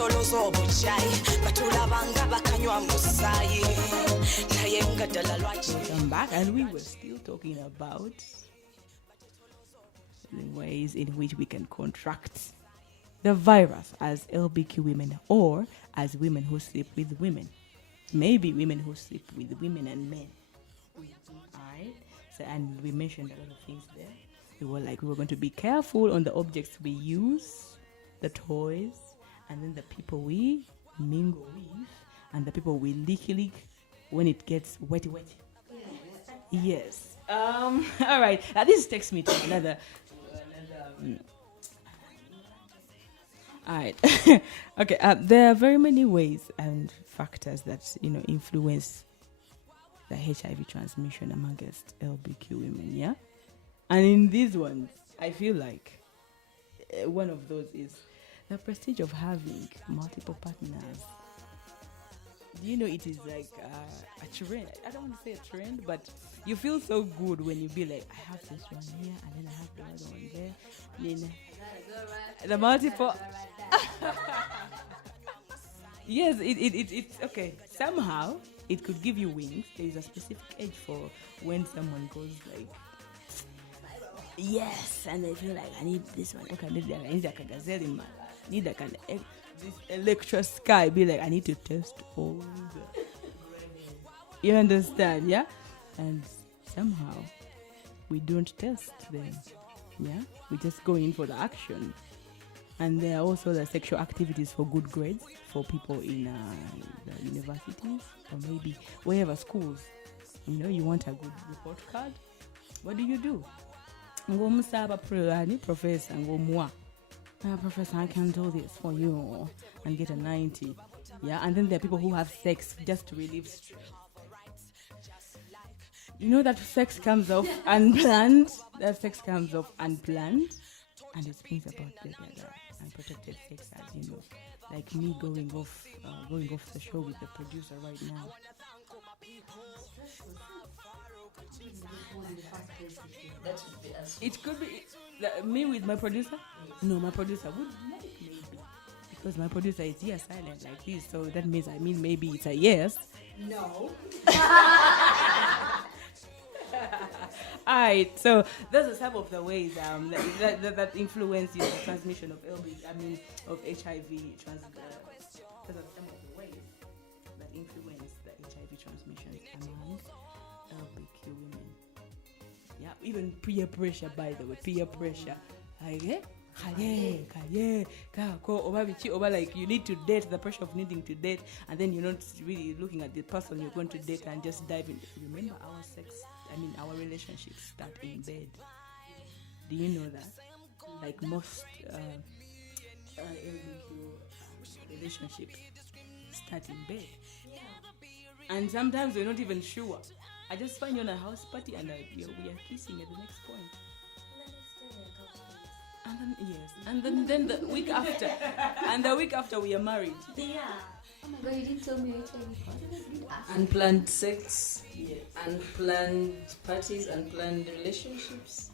Welcome back, and we were still talking about the ways in which we can contract the virus as LBQ women, or as women who sleep with women. Maybe women who sleep with women and men. Alright? So, and we mentioned a lot of things there. We were going to be careful on the objects we use, the toys, and then the people we mingle with, and the people we lick when it gets wetty. Yes. All right. Now this takes me to another. All right. Okay. There are very many ways and factors that influence the HIV transmission amongst LBQ women. Yeah. And in these ones, I feel like one of those is the prestige of having multiple partners. It is like a trend. I don't want to say a trend, but you feel so good when you be like, I have this one here, and then I have the other one there. Then the multiple. Yes, it's okay. Somehow it could give you wings. There is a specific age for when someone goes like, yes, and they feel like, I need this one. Okay, I need like a gazelle in my. Need like this electro sky. Be like, I need to test all the. You understand, yeah? And somehow we don't test them, yeah? We just go in for the action. And there are also the sexual activities for good grades for people in the universities or maybe wherever schools. You want a good report card. What do? Professor, Professor, I can do this for you and get a 90. Yeah, and then there are people who have sex just to relieve stress. That sex comes off unplanned. And it brings about the unprotected sex, as you know. Like me going off the show with the producer right now. It could be me with my producer. No, my producer would like maybe, because my producer is here silent like this, so that means maybe it's a yes. No. Alright, so those are some of the ways that influence the transmission of of HIV. Those are some of the ways that influence the HIV transmission among LBQ women. Yeah, even peer pressure, by the way, peer pressure. Like, like you need to date, the pressure of needing to date, and then you're not really looking at the person you're going to date and just dive in. Remember, our relationships start in bed. Do you know that? Like most relationships start in bed. And sometimes we're not even sure. I just find you on a house party and we are kissing at the next point. And then and then the week after, and the week after we are married. Yeah. Oh my God, you didn't tell me HIV. Unplanned sex, unplanned parties, unplanned relationships.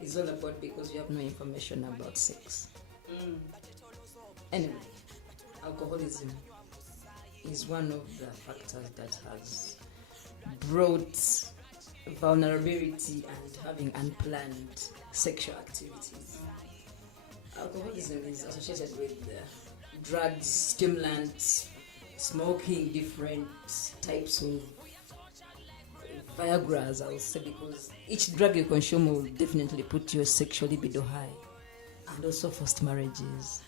It's all about because you have no information about sex. Anyway, alcoholism is one of the factors that has brought vulnerability and having unplanned sexual activities. Alcoholism is associated with drugs, stimulants, smoking, different types of Viagra's, I would say, because each drug you consume will definitely put your sexual libido high. And also forced marriages.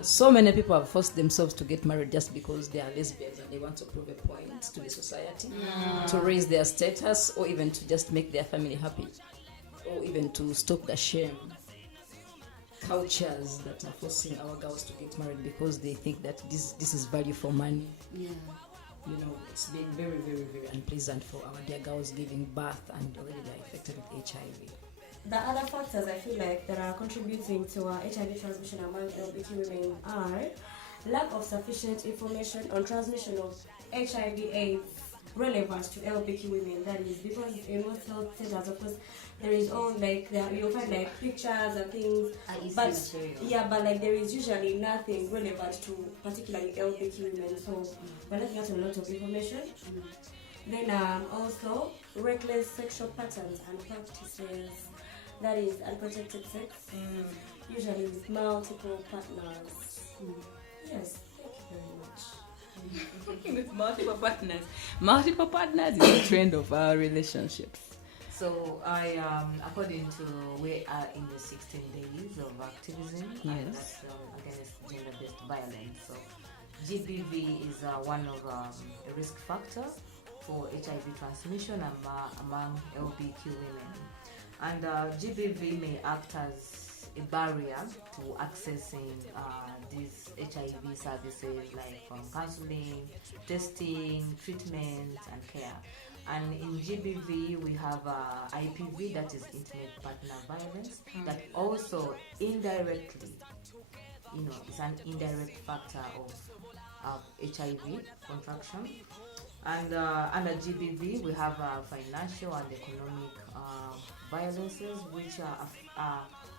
So many people have forced themselves to get married just because they are lesbians and they want to prove a point to the society, to raise their status, or even to just make their family happy, or even to stop the shame cultures that are forcing our girls to get married because they think that this is value for money. It's been very, very, very unpleasant for our dear girls giving birth and already they're infected with HIV. The other factors I feel like that are contributing to HIV transmission among LBQ women are lack of sufficient information on transmission of HIV/AIDS relevant to LBQ women. That is because in most health centers, of course, there is all like there you'll find like pictures and things, but yeah, but like there is usually nothing relevant to particularly LBQ women. So we're looking at a lot of information. Then also reckless sexual patterns and practices. That is unprotected sex, usually with multiple partners. Yes, thank you very much. With multiple partners. Multiple partners is a trend of our relationships. So according to we are in the 16 days of activism, and that's against gender-based violence. So GBV is one of a risk factor for HIV transmission among LBQ women, and GBV may act as a barrier to accessing these HIV services like counseling, testing, treatment, and care. And in GBV, we have IPV, that is intimate partner violence, that also indirectly, is an indirect factor of HIV contraction. And under GBV, we have financial and economic violences,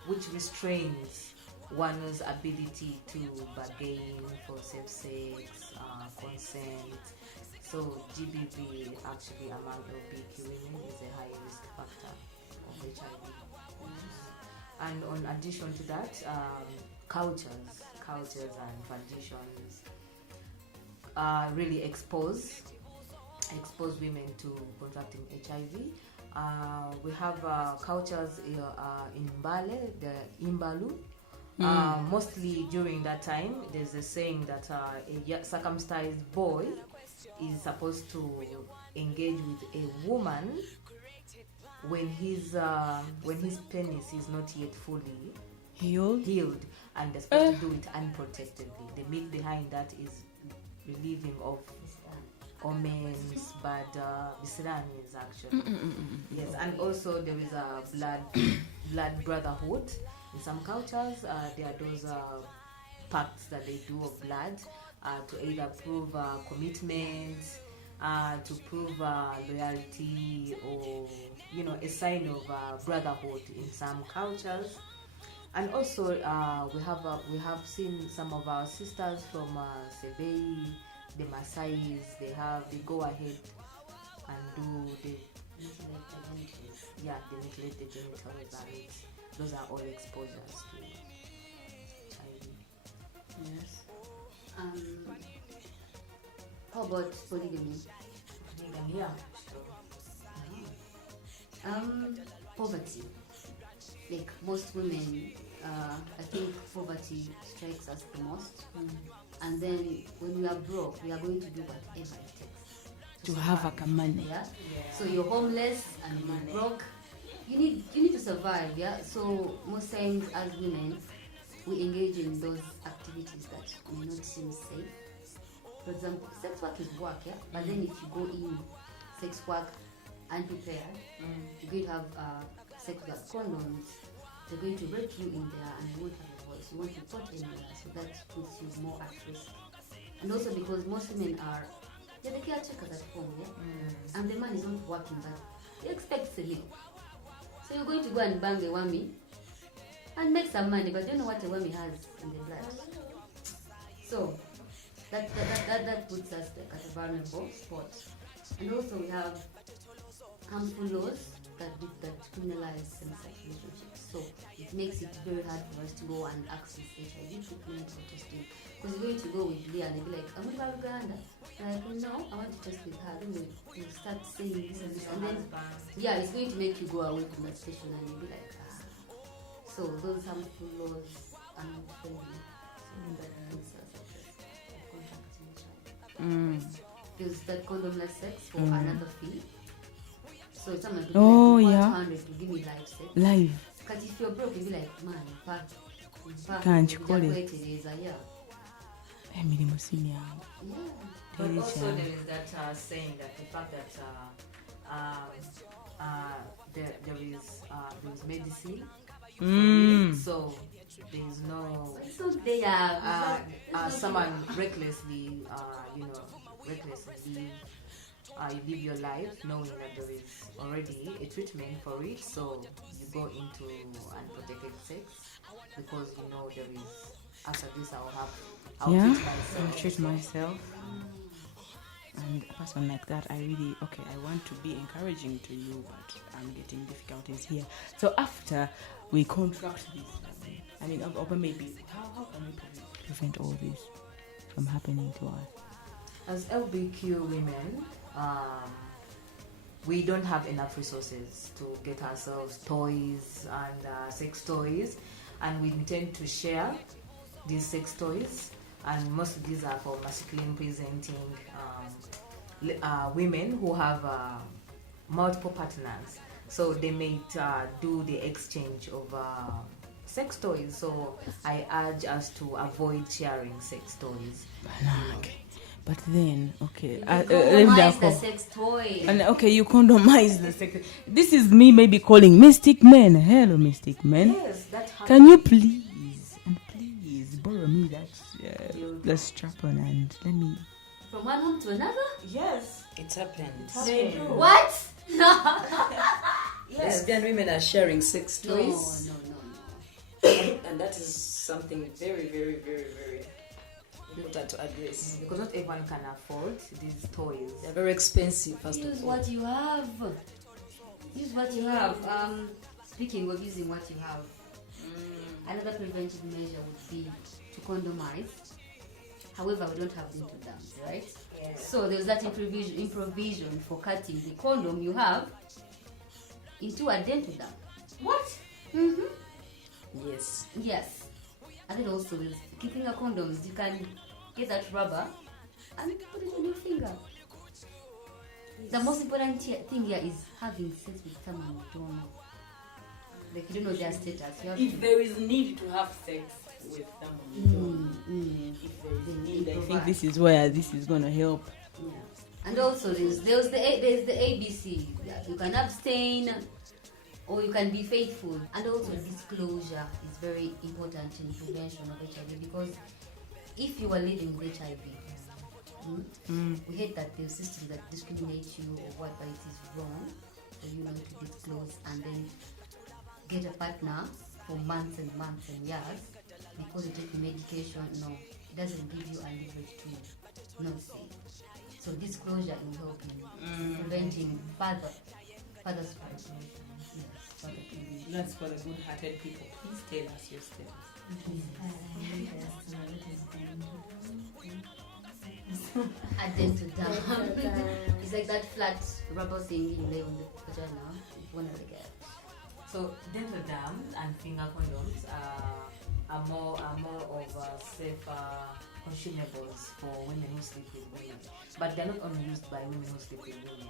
which restrains one's ability to bargain for safe sex, consent. So GBV actually among LBQ women is a high risk factor of HIV. And on addition to that, cultures and traditions really expose women to contracting HIV. We have cultures in Mbale, the Imbalu. Mostly during that time, there's a saying that a circumcised boy is supposed to engage with a woman when his penis is not yet fully healed, and they're supposed to do it unprotectedly. The myth behind that is relieving of omens, bad miscellaneous actually. Yes, and also there is a blood brotherhood. In some cultures, there are those pacts that they do of blood to either prove commitment, to prove loyalty, or a sign of brotherhood in some cultures. And also we have seen some of our sisters from Sebei, the Maasais. They go ahead and do the mutilate the genitals, and those are all exposures to HIV. Yes. How about polygamy? Yeah. Poverty. Like most women, I think poverty strikes us the most. And then when we are broke, we are going to do whatever it takes To have a money. Yeah? So you're homeless and you're broke. You need to survive. Yeah. So most times as women, we engage in those activities that may not seem safe. For example, sex work is work, yeah. But then if you go in sex work unprepared, you're going to have sex without condoms. They're going to rape you in there, and you won't have a voice. You won't report anywhere, so that puts you more at risk. And also because most women are the caretakers at home, yeah, and the man is not working, but he expects a little. So you're going to go and bang a whammy and make some money, but you don't know what a whammy has in the blood. So that puts us at a vulnerable spot. And also we have harmful laws that criminalize same-sex relationships. So it makes it very hard for us to go and access HIV treatment or testing. Because you're going to go with Leah and they'll be like, I'm going to Uganda. Like, no, I want to test with her. Then you start saying this and this. And then, yeah, it's going to make you go away from that station and you'll be like, So those harmful laws are not friendly. So that puts us at risk of contracting HIV. Because that condomless sex for another fee. So someone could be like, 100 to give me live sex. Live. Because if you're broke, you'll be like, man, Can't you call it? Yeah. But also there is that saying that the fact that there is medicine, so there is no someone recklessly you live your life knowing that there is already a treatment for it, so you go into unprotected sex because you know there is, after this I'll treat myself. And a person like that, I want to be encouraging to you, but I'm getting difficulties here. So after we contract this, or maybe how can we prevent all this from happening to us? As LBQ women, we don't have enough resources to get ourselves toys and sex toys, and we intend to share these sex toys, and most of these are for masculine presenting women who have multiple partners, so they may do the exchange of sex toys. So I urge us to avoid sharing sex toys. But then, condomize the sex toy. And you condomize the sex. This is me maybe calling Mystic Men. Hello, Mystic Men. Yes, that happens. Can you please borrow me that strap on and let me. From one home to another? Yes, It's happened. they do. What? Yes. Lesbian women are sharing sex toys. No. And that is something very, very, very, very important to address. Because not everyone can afford these toys. They're very expensive, first Use of all. what you have. Use what you have. Speaking of using what you have, another preventive measure would be to condomize. However, we don't have dams, right? Yes. So there's that improvision for cutting the condom you have into a dental dam. What? Yes. Yes. And then also with keeping a condoms, you can get that rubber and put it on your finger. The most important thing here is having sex with someone you don't know. Like you don't know their status. You have If there is need to have sex with someone, if there is need, I think this is where this is going to help. Yeah. And also there's the ABC. You can abstain or you can be faithful. And also disclosure is very important in prevention of HIV, because if you are living with HIV, we hate that there's systems that discriminate you or what, but it is wrong for you not to disclose and then get a partner for months and months and years because you take the medication. No, it doesn't give you a leverage to not see. So disclosure will help in preventing further spread. That's for the good-hearted people. Please tell us your status. A dental dam. It's like that flat rubber thing you lay on the vagina. One of the girls. So dental dams and finger condoms are more of safer consumables for women who sleep with women, but they're not only used by women who sleep with women.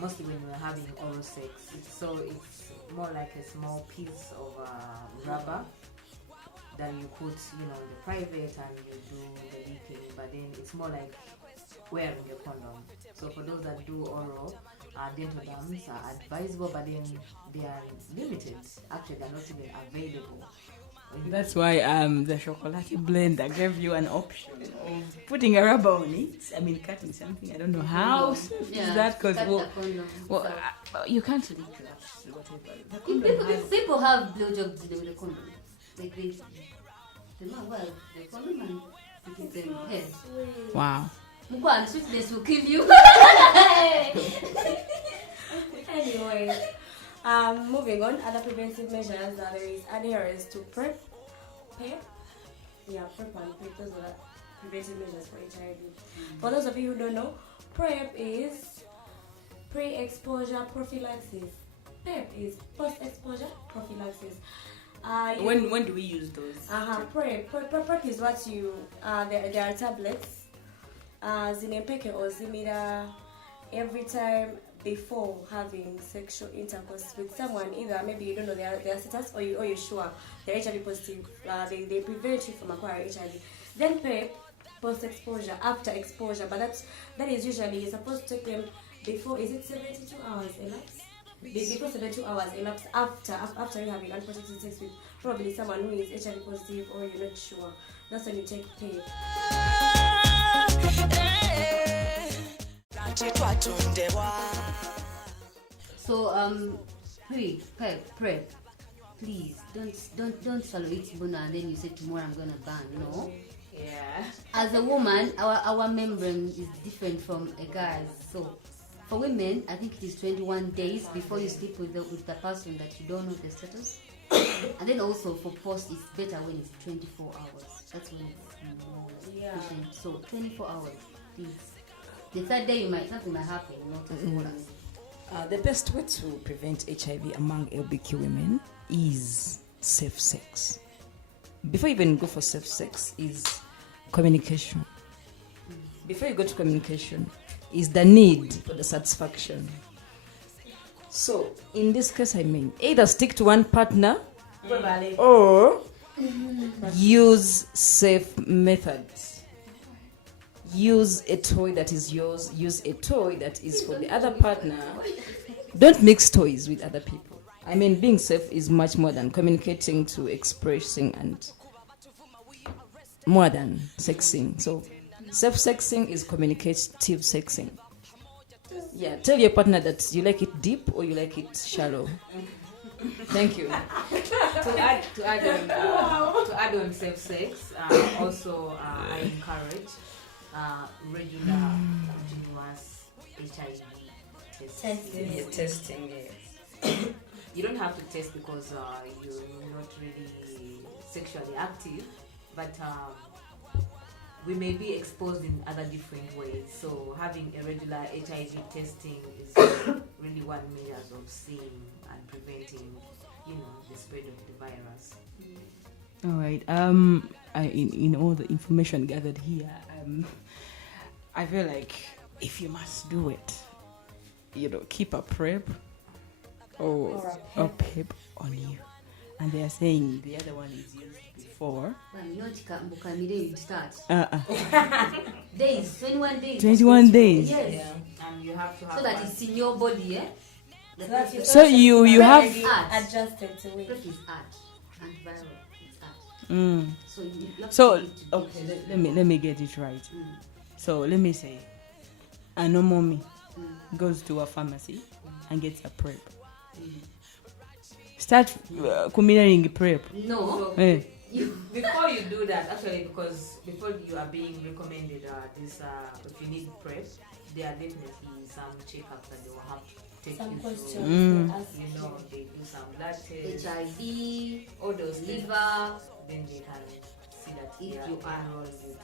Mostly when we're having oral sex, it's more like a small piece of rubber that you put, in the private and you do the leaking, but then it's more like wearing a condom. So for those that do oral, dental dams are advisable, but then they are limited. Actually, they're not even available. That's why the chocolate blender gave you an option of putting a rubber on it. Cutting something. I don't know how is that, because you can't leak that. Whatever. People have blowjobs with the condom. Like the condom and put it in their head. Wow. Mukwan, sweetness will kill you. Anyway, moving on, other preventive measures, there is adherence to PrEP. PrEP and PrEP, those are preventive measures for HIV. For those of you who don't know, PrEP is pre-exposure prophylaxis. PrEP is post-exposure prophylaxis. When do we use those? PrEP is what you, there are tablets, zinempeke or zimira, every time before having sexual intercourse with someone. Either maybe you don't know their status, or you're sure they're HIV positive. They prevent you from acquiring HIV. Then PrEP, post-exposure, after exposure, but that is usually you're supposed to take them before. Is it 72 hours elapsed? Before 72 hours elapsed after you having unprotected sex with probably someone who is HIV positive or you're not sure. That's when you take PrEP. So prep, please don't swallow it buna and then you say tomorrow I'm gonna ban. No. Yeah. As a woman, our membrane is different from a guy's. So for women, I think it is 21 days before you sleep with the person that you don't know the status. And then also for post, it's better when it's 24 hours. That's when it's more efficient. So 24 hours, please. The third day something might happen, not as well. The best way to prevent HIV among LBQ women is safe sex. Before you even go for safe sex is communication. Before you go to communication is the need for the satisfaction. So in this case, I mean, either stick to one partner or use safe methods. Use a toy that is yours. Use a toy that is for the other partner. Don't mix toys with other people. I mean, being safe is much more than communicating to expressing and more than sexing. So safe sexing is communicative sexing. Yeah, tell your partner that you like it deep or you like it shallow. Thank you. To add on safe sex, also I encourage regular continuous HIV testing. Yes. You don't have to test because you're not really sexually active, but we may be exposed in other different ways. So having a regular HIV testing is really one means of seeing and preventing, the spread of the virus. All right. In all the information gathered here, I feel like if you must do it, keep a prep or a pep on you. And they are saying the other one is used before. Days, 21 days. 21 days. Yes. Yeah. And you have to have so that it's in your body, eh? So you have adjusted to it. Prep is art. Antiviral is art. Mm. So you have So to do okay, let me get it right. So let me say, a normal me goes to a pharmacy and gets a prep. Start combining prep. No. Eh. Before you do that, actually, because before you are being recommended this, if you need prep, there are definitely some checkups that they will have to take Some you questions. through. They do some blood tests, HIV, all those tests. liver. Then they can see that If they you are enroll you to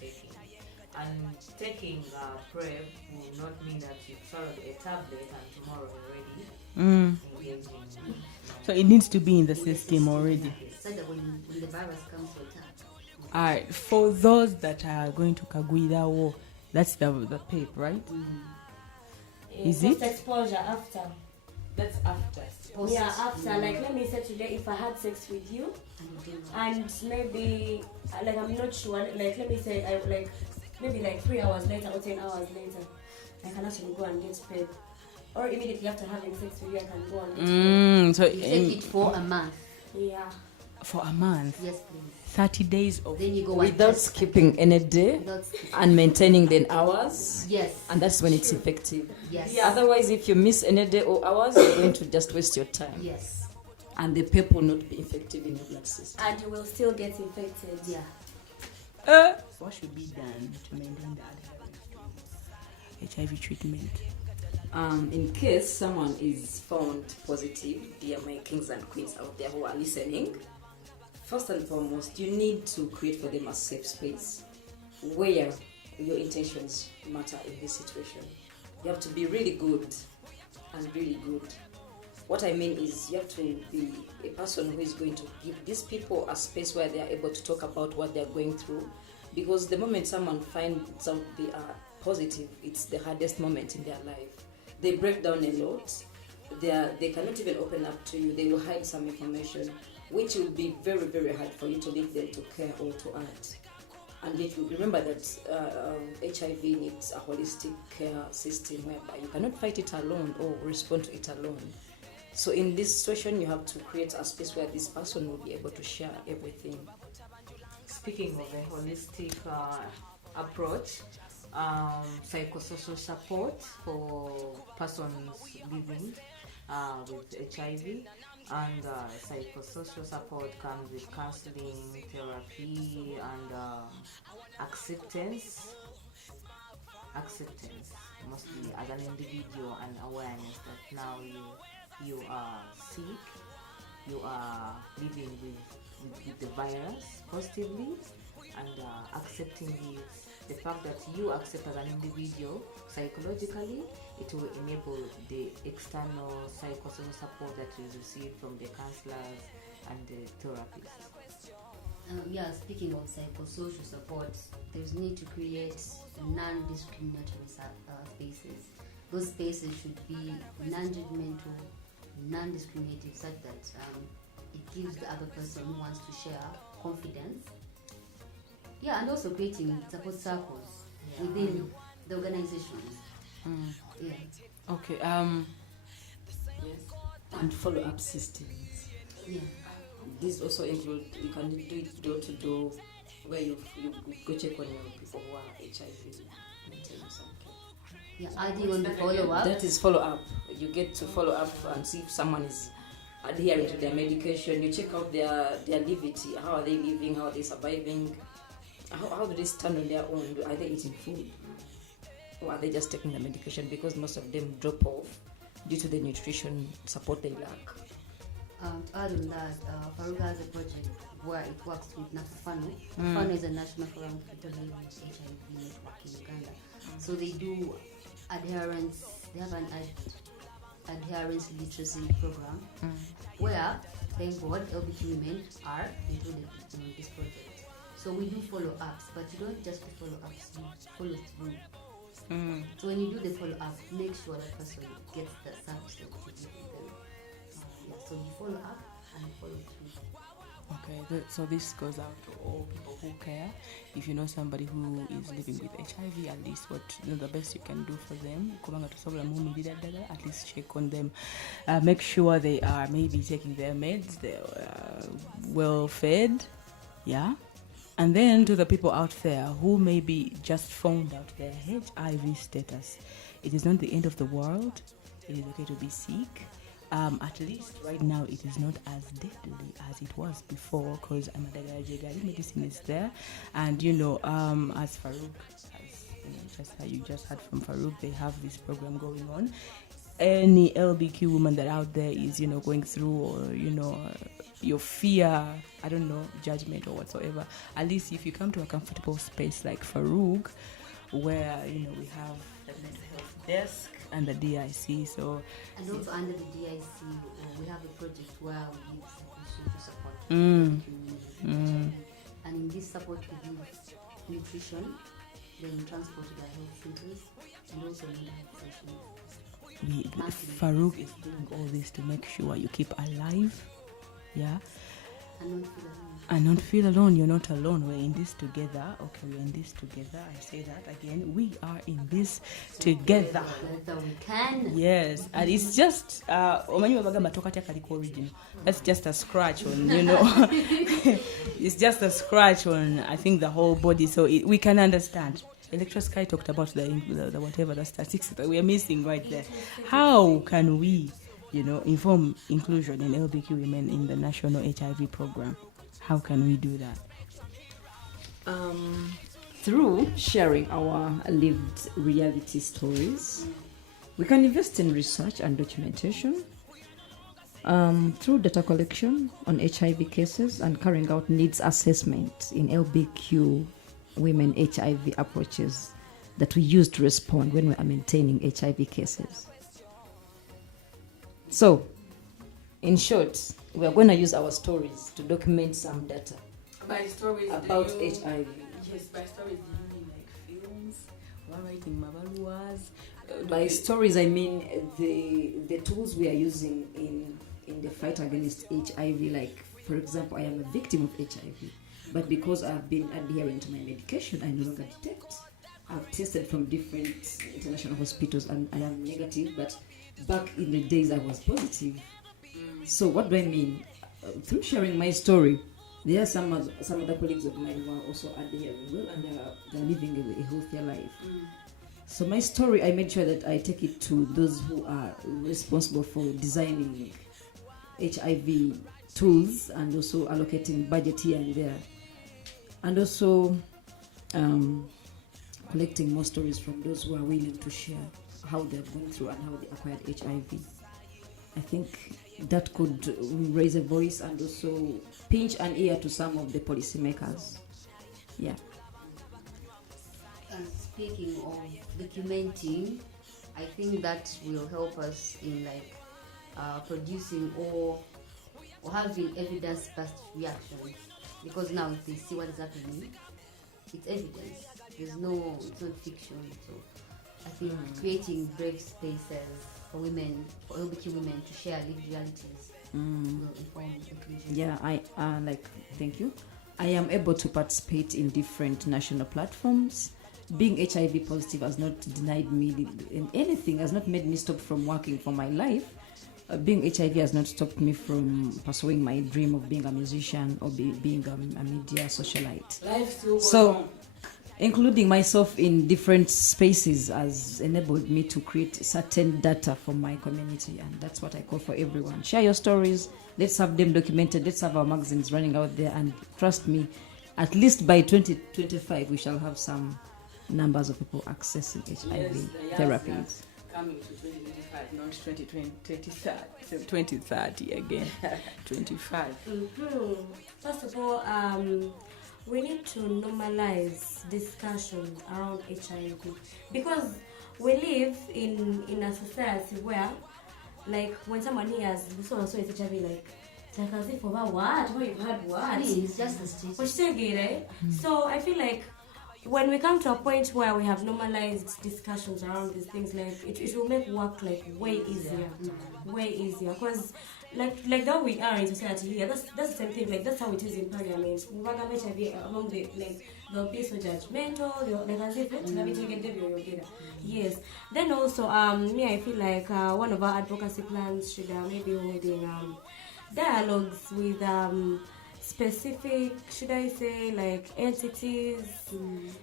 taking. And taking prep will not mean that you swallowed a tablet and tomorrow you're ready. Engaging. So it needs to be in the system already. So that when the virus comes to attack. Alright, for those that are going to Kagwida War, that's the PEP, right? Is it? Exposure after. That's after. Yeah, after. Like, let me say today, if I had sex with you, and maybe, like, I'm not sure, like, let me say, maybe like 3 hours later or 10 hours later, I can actually go and get PEP. Or immediately after having sex with you, I can go and get PEP. So You take it for a month. Yeah. for a month, Yes, please. 30 days of Then you go Without skipping any day and maintaining the hours. Yes. And that's when it's effective. Yes. Otherwise, if you miss any day or hours, you're going to just waste your time. Yes. And the PEP will not be effective in your blood system. And you will still get infected. Yeah. what should be done to maintain that HIV treatment? In case someone is found positive, dear my kings and queens out there who are listening, first and foremost, you need to create for them a safe space where your intentions matter in this situation. You have to be really good and really good. What I mean is you have to be a person who is going to give these people a space where they are able to talk about what they are going through, because the moment someone finds out they are positive, it's the hardest moment in their life. They break down a lot. They cannot even open up to you. They will hide some information, which will be very, very hard for you to lead them to care or to act. And yet you remember that HIV needs a holistic care system whereby you cannot fight it alone or respond to it alone. So in this situation, you have to create a space where this person will be able to share everything. Speaking of a holistic approach, psychosocial support for persons living with HIV, and psychosocial support comes with counseling, therapy, and acceptance mostly as an individual, and awareness that now you are sick, you are living with the virus positively, and accepting the fact that you accept as an individual psychologically, it will enable the external psychosocial support that you receive from the counselors and the therapists. Speaking of psychosocial support, there's need to create non-discriminatory spaces. Those spaces should be non-judgmental, non-discriminative, such that it gives the other person who wants to share confidence. And also creating support circles within the organizations. Okay. Yes. And follow-up systems. This also include, you can do it door to door, where you go check on your people who are HIV. Adding on the follow-up. That is follow-up. You get to follow up and see if someone is adhering to their medication. You check out their livity. How are they living? How are they surviving? How do they stand on their own? Are they eating food? Or are they just taking the medication? Because most of them drop off due to the nutrition support they lack. To add on that, Farouk has a project where it works with NAFANO. NAFANO is a national forum for people living with HIV network in Uganda. So they do adherence, they have an adherence literacy program where, thank God, LBT women are included in this project. So we do follow-ups, but you don't just do follow-ups, you follow through. So when you do the follow-up, make sure that person gets the service that you give them. So you follow up and follow through. Okay, so this goes out to all people who care. If you know somebody who is living with HIV, at least the best you can do for them, at least check on them. Make sure they are maybe taking their meds, they're well fed, And then to the people out there who maybe just found out their HIV status, it is not the end of the world. It is okay to be sick. At least right now it is not as deadly as it was before, because medicine is there, and as Farouk, you just heard from Farouk, they have this program going on. Any LBQ woman that out there is going through, or your fear, judgment or whatsoever, at least if you come to a comfortable space like Farouk, where we have the mental health desk and the DIC. And also under the DIC, we have a project where we give psychosocial support to the community. And in this support, we give nutrition, then transport to the health centers, and also mental health sessions. Farouk is doing all this to make sure you keep alive, and not feel alone. You're not alone. We're in this together. Okay, we're in this together. I say that again. We are in this together. Together we can. Yes, and it's just that's just a scratch on, it's just a scratch on, I think, the whole body. So we can understand. Electrosky talked about the whatever the statistics that we are missing right there. How can we, inform inclusion in LBQ women in the national HIV program? How can we do that? Through sharing our lived reality stories. We can invest in research and documentation. Through data collection on HIV cases and carrying out needs assessment in LBQ women HIV approaches that we use to respond when we are maintaining HIV cases. So, in short, we are going to use our stories to document some data by stories about HIV. Yes, by stories do you mean like films? Writing mabaluas? By stories, I mean the tools we are using in the fight against HIV. Like, for example, I am a victim of HIV, but because I've been adhering to my medication, I no longer detect. I've tested from different international hospitals and I am negative, but back in the days I was positive. So what do I mean? Through sharing my story, There are some other colleagues of mine who are also adhering well, and they're living a healthier life. So my story, I made sure that I take it to those who are responsible for designing HIV tools and also allocating budget here and there, and also collecting more stories from those who are willing to share how they've gone through and how they acquired HIV. I think that could raise a voice and also pinch an ear to some of the policymakers. Yeah. And speaking of documenting, I think that will help us in like producing or having evidence-based reactions, because now if they see what is happening, it's evidence. It's not fiction. So I think creating brave spaces for women, for LGBTQ women to share lived realities will inform inclusion. Yeah, thank you. I am able to participate in different national platforms. Being HIV positive has not denied me anything, has not made me stop from working for my life. Being HIV has not stopped me from pursuing my dream of being a musician or being a media socialite. Life still goes So, on. including myself in different spaces has enabled me to create certain data for my community, and that's what I call for everyone. Share your stories, let's have them documented, let's have our magazines running out there, and trust me, at least by 2025 we shall have some numbers of people accessing HIV therapies. Coming to 2025, not 2030 again. 25. First of all, we need to normalize discussions around HIV, because we live in a society where, like, when someone hears so and so is HIV, like as if about what? Why you've had what? It's just a stigma. Right? So I feel like when we come to a point where we have normalized discussions around these things, like it will make work like way easier, because like the way we are in society here, that's the same thing. Like that's how it is in parliament. We work about HIV among the like they'll be so judgmental. Like as if yes. Then also me I feel like one of our advocacy plans should maybe holding dialogues with specific, should I say, like entities,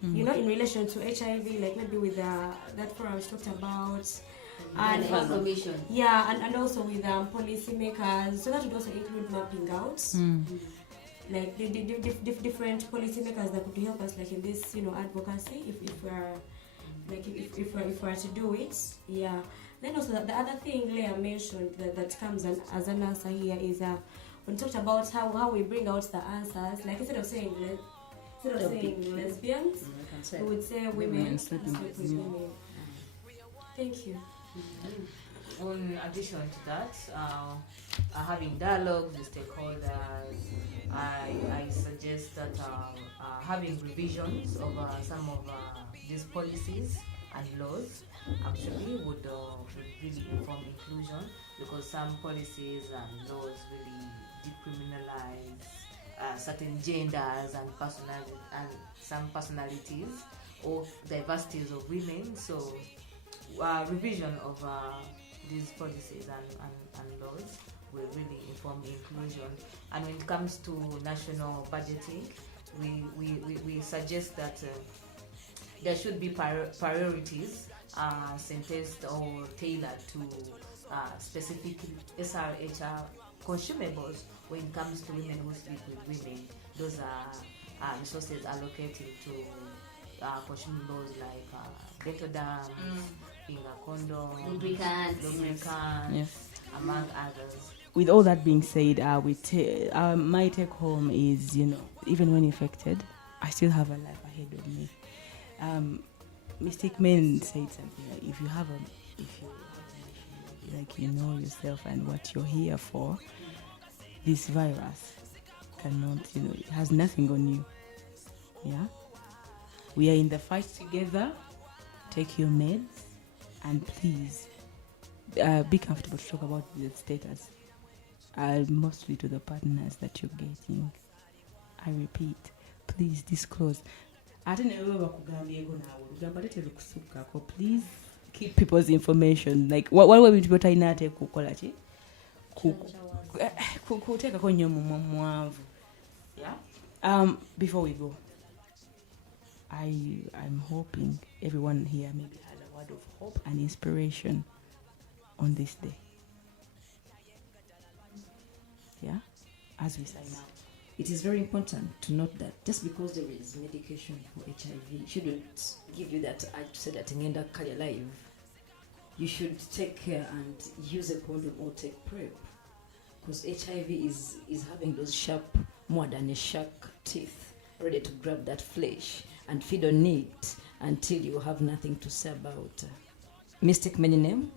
you know, in relation to HIV, like maybe with that forum I talked about, and information. Yeah, and also with policymakers. So that would also include mapping out, like the different policymakers that could help us, like in this, you know, advocacy. If we're like if we're to do it, yeah. Then also the other thing Leah mentioned that comes as an answer here is when we talked about how we bring out the answers, like instead of saying lesbians, we would say women sleeping with women. Thank you. In addition to that, having dialogues with stakeholders, I suggest that having revisions of some of these policies and laws actually would really inform inclusion, because some policies and laws really decriminalize certain genders and some personalities or diversities of women. So revision of these policies and laws will really inform inclusion. And when it comes to national budgeting, we suggest that there should be priorities sentenced or tailored to specific SRHR consumables when it comes to women who sleep with women. Those are resources allocated to consumables like betadine, finger condoms, lubricants, Yes. among others. With all that being said, my take home is, you know, even when infected, I still have a life ahead of me. Mystic Men said something like, if you know yourself and what you're here for, this virus cannot, you know, it has nothing on you. Yeah, we are in the fight together. Take your meds, and please be comfortable to talk about the status, mostly to the partners that you're getting. I repeat, please disclose. Please keep people's information. Like what we people try not to kukola chi kutekako nnyo mu mwavu. Yeah, Before we go, I'm hoping everyone here maybe has a word of hope and inspiration on this day. Yeah? As we sign out. It is very important to note that just because there is medication for HIV shouldn't give you that urge to say that in the career life. You should take care and use a condom or take PrEP, because HIV is having those sharp, more than a shark teeth, ready to grab that flesh and feed on it until you have nothing to say about. Mystic Many Name,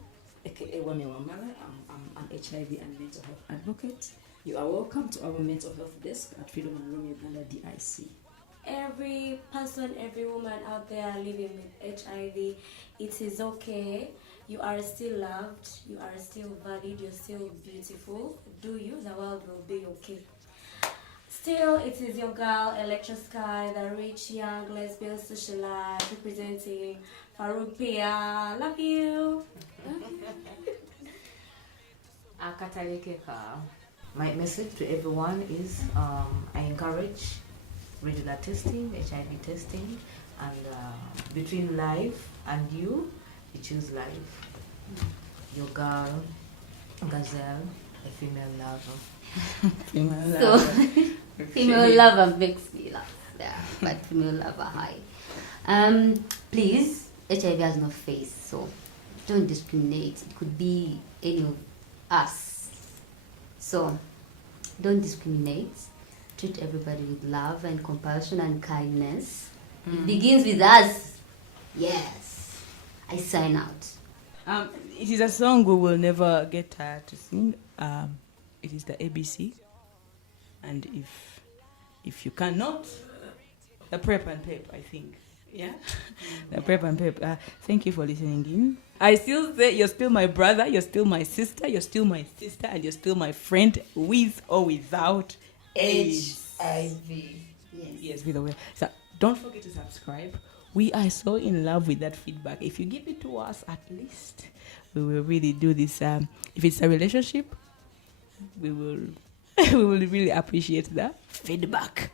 aka 𝒚𝒐𝒑𝒚𝒓𝒊𝒈𝒕. I'm an HIV and mental health advocate. You are welcome to our mental health desk at Freedom and Rome Uganda DIC. Every person, every woman out there living with HIV, it is okay. You are still loved, you are still valid, you're still beautiful. Do you, the world will be okay. Still, it is your girl, Electra Sky, the rich, young, lesbian socialite, representing 𝒕. Love you. My message to everyone is I encourage regular testing, HIV testing, and between life and you choose life. Your girl, gazelle, a female lover. Female So, lover. female lover makes me laugh. Yeah, but female lover high. Please, HIV has no face, so don't discriminate. It could be any of us. So, don't discriminate. Treat everybody with love and compassion and kindness. It begins with us. Yes. I sign out. It is a song we will never get tired to sing. It is the ABC. And if you cannot, the PrEP and PEP, I think. Yeah? The PrEP and PEP. Thank you for listening in. I still say you're still my brother, you're still my sister, you're still my sister, and you're still my friend, with or without HIV. Yes, with or without. So don't forget to subscribe. We are so in love with that feedback. If you give it to us, at least we will really do this. If it's a relationship, we will we will really appreciate the feedback.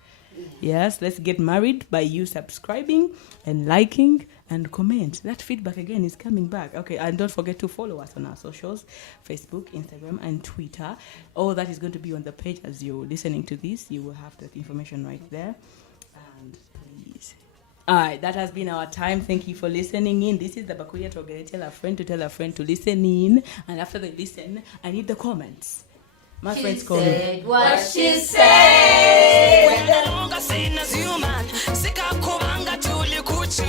Yes, let's get married by you subscribing and liking and comment. That feedback again is coming back. Okay, and don't forget to follow us on our socials, Facebook, Instagram, and Twitter. All that is going to be on the page as you're listening to this. You will have that information right there. And please. All right, that has been our time. Thank you for listening in. This is the 𝒕. Tell a friend to listen in. And after they listen, I need the comments. My friends call me. What she said. When the longer seen as human, sika kubanga tuli kuchu.